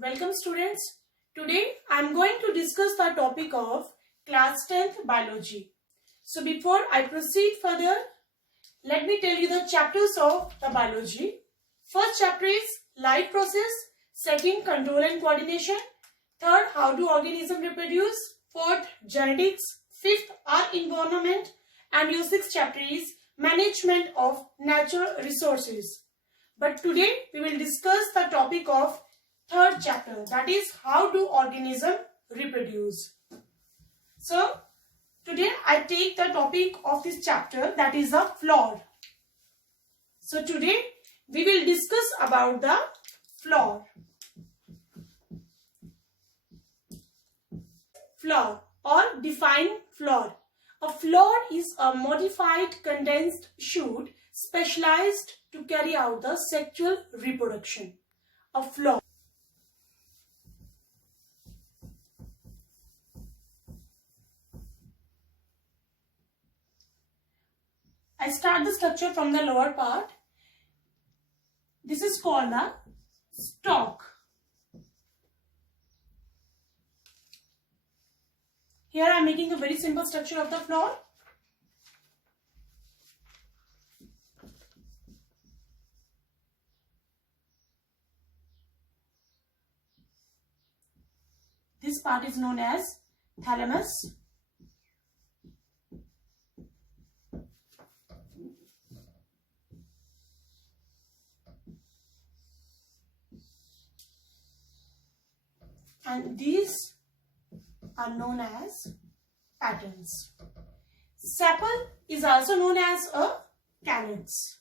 Welcome students. Today I am going to discuss the topic of class 10th biology. So before I proceed further, let me tell you the chapters of the biology. First chapter is life process, second control and coordination, third how do organisms reproduce, fourth genetics, fifth our environment, and your sixth chapter is management of natural resources. But today we will discuss the topic of third chapter, that is how do organisms reproduce. So today I take the topic of this chapter, that is the flower. So today we will discuss about the flower. Flower or define flower. A flower is a modified condensed shoot specialized to carry out the sexual reproduction. A flower. I start the structure from the lower part. This is called the stalk. Here I am making a very simple structure of the flower. This part is known as thalamus. And these are known as petals. Sepal is also known as a calyx.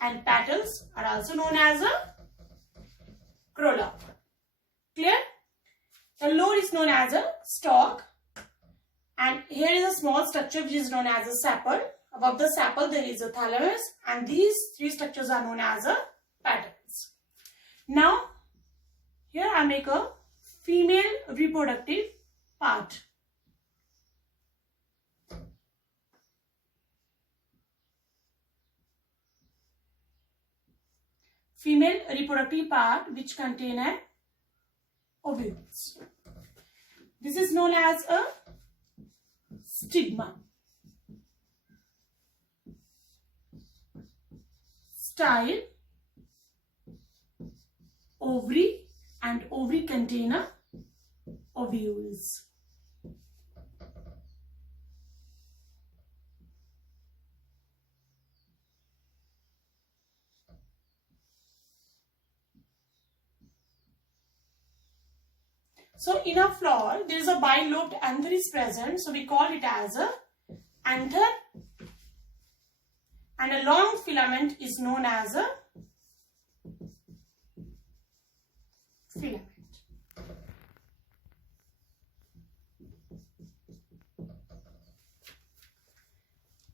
And petals are also known as a corolla. Clear? The lower is known as a stalk. And here is a small structure which is known as a sepal. Above the sepal there is a thalamus. And these three structures are known as a petals. Now, here I make a female reproductive part. Female reproductive part which contain an ovules. This is known as a stigma. Style, ovary, and ovary contain ovules. So in a flower there is a bilobed anther is present, so we call it as a anther, and a long filament is known as a filament.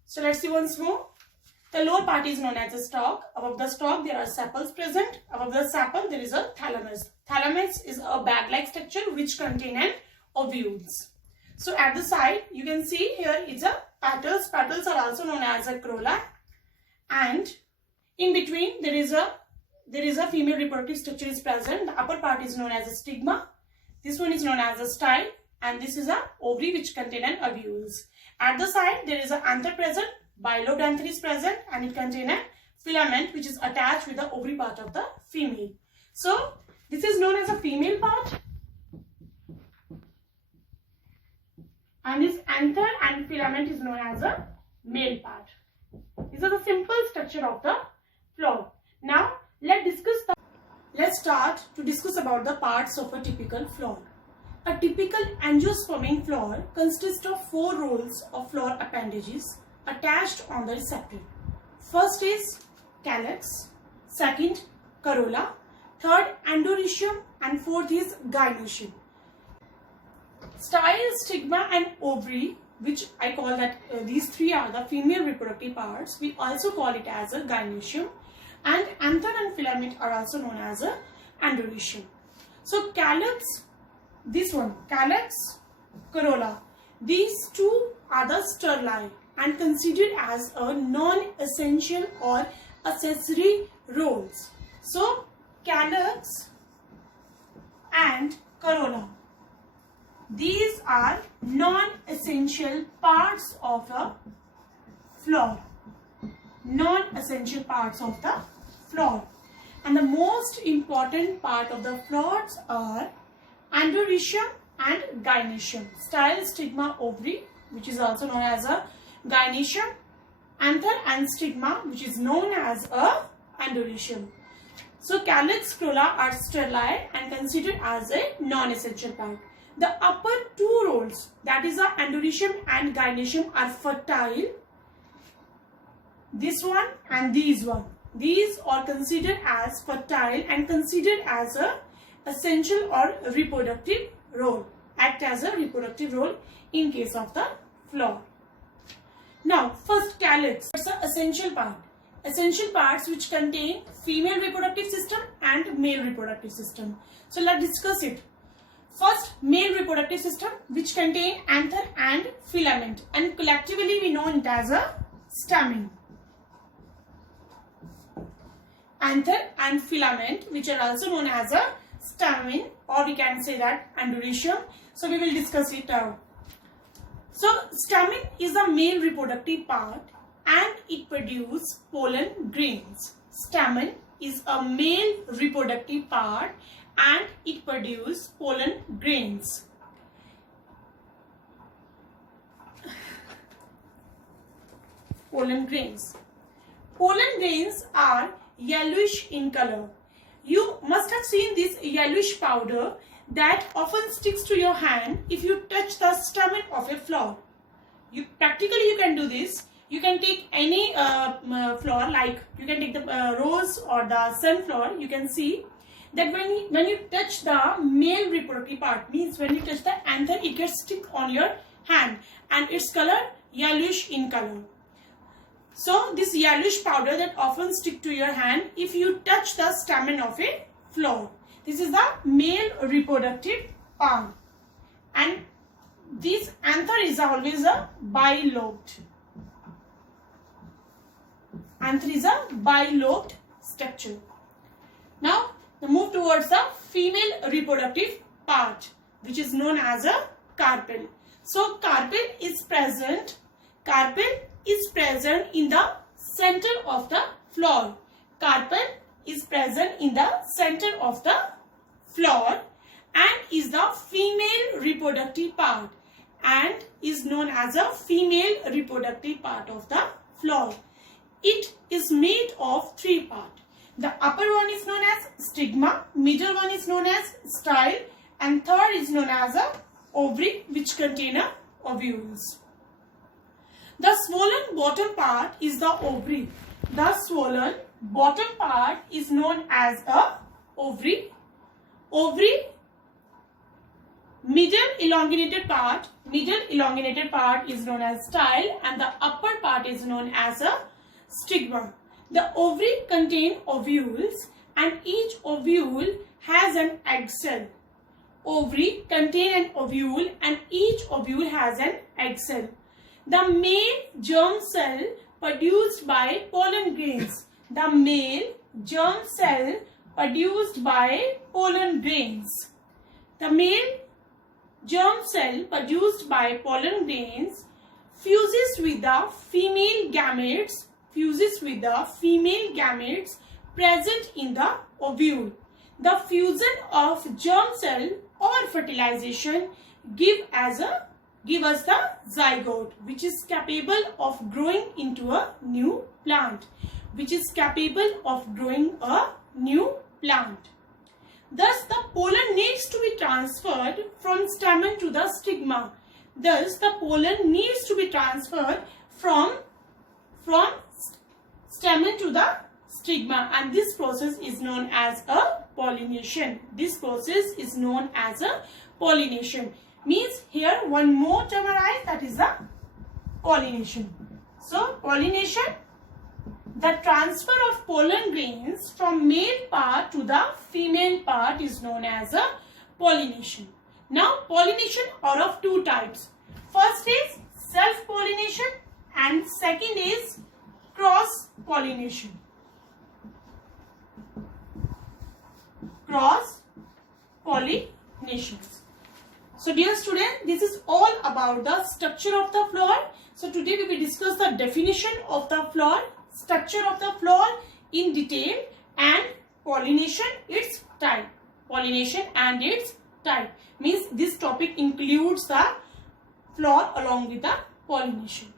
So let's see once more. The lower part is known as a stalk. Above the stalk there are sepals present. Above the sepal there is a thalamus. Thalamus is a bag-like structure which contains ovules. So at the side you can see here is a petals. Petals are also known as a corolla. And in between there is a female reproductive structure is present. The upper part is known as a stigma. This one is known as a style, and this is a ovary which contains ovules. At the side there is an anther present, bilobed anther is present, and it contains a filament which is attached with the ovary part of the female. So this is known as a female part, and this anther and filament is known as a male part. These are the simple structure of the flower. Now let's start to discuss about the parts of a typical flower. A typical angiosperming flower consists of 4 rolls of flower appendages attached on the receptor. First is calyx, second corolla, third endometrium, and fourth is gynoecium. Style, stigma, and ovary, which I call that these three are the female reproductive parts. We also call it as a gynoecium, and anther and filament are also known as a endometrium. So calyx, this one, calyx, corolla, these two are the sterli and considered as a non-essential or accessory roles. So calyx and corolla. These are non-essential parts of a flower. Non-essential parts of the flower. And the most important part of the flowers are androecium and gynoecium. Style, stigma, ovary, which is also known as a gynoecium. Anther and stigma, which is known as a androecium. So calyx, corolla are sterile and considered as a non-essential part. The upper two rows, that is the androecium and gynoecium, are fertile. This one and these one. These are considered as fertile and considered as a essential or reproductive role. Act as a reproductive role in case of the flower. Now, first calyx. It's an essential part. Essential parts which contain female reproductive system and male reproductive system. So let's discuss it. First, male reproductive system, which contain anther and filament, and collectively we know it as a stamen. Anther and filament, which are also known as a stamen, or we can say that androecium. So we will discuss it now. So stamen is a male reproductive part and it produces pollen grains. Stamen is a male reproductive part and it produces pollen grains. Pollen grains. Pollen grains are yellowish in color. You must have seen this yellowish powder that often sticks to your hand if you touch the stamen of a flower. Practically you can do this. You can take any flower, like you can take the rose or the sunflower. You can see that when you touch the male reproductive part, means when you touch the anther, it gets stick on your hand and its color yellowish in color. So this yellowish powder that often stick to your hand if you touch the stamen of a flower. This is the male reproductive part, and this anther is always a bilobed. Anther is a bilobed structure. Now move towards the female reproductive part, which is known as a carpel. So carpel is present in the center of the flower. Carpel is present in the center of the flower and is the female reproductive part and is known as a female reproductive part of the flower. It is made of three parts. The upper one is known as stigma, middle one is known as style, and third is known as a ovary, which contain ovules. The swollen bottom part is the ovary. The swollen bottom part is known as a ovary. Ovary, middle elongated part is known as style, and the upper part is known as a stigma. The ovary contain ovules and each ovule has an egg cell. Ovary contain an ovule and each ovule has an egg cell. The male germ cell produced by pollen grains. The male germ cell produced by pollen grains. The male germ cell produced by pollen grains fuses with the female gametes present in the ovule. The fusion of germ cell or fertilization give us the zygote, which is capable of growing into a new plant. Thus, the pollen needs to be transferred from stamen to the stigma. Stamen to the stigma, and this process is known as a pollination. Means here one more term arises, that is the pollination. So pollination, the transfer of pollen grains from male part to the female part is known as a pollination. Now pollination are of two types. First is self-pollination and second is cross-pollination. pollinations. So dear student, this is all about the structure of the flower. So today we will discuss the definition of the flower, structure of the flower in detail, and pollination, its type. Pollination and its type means this topic includes the flower along with the pollination.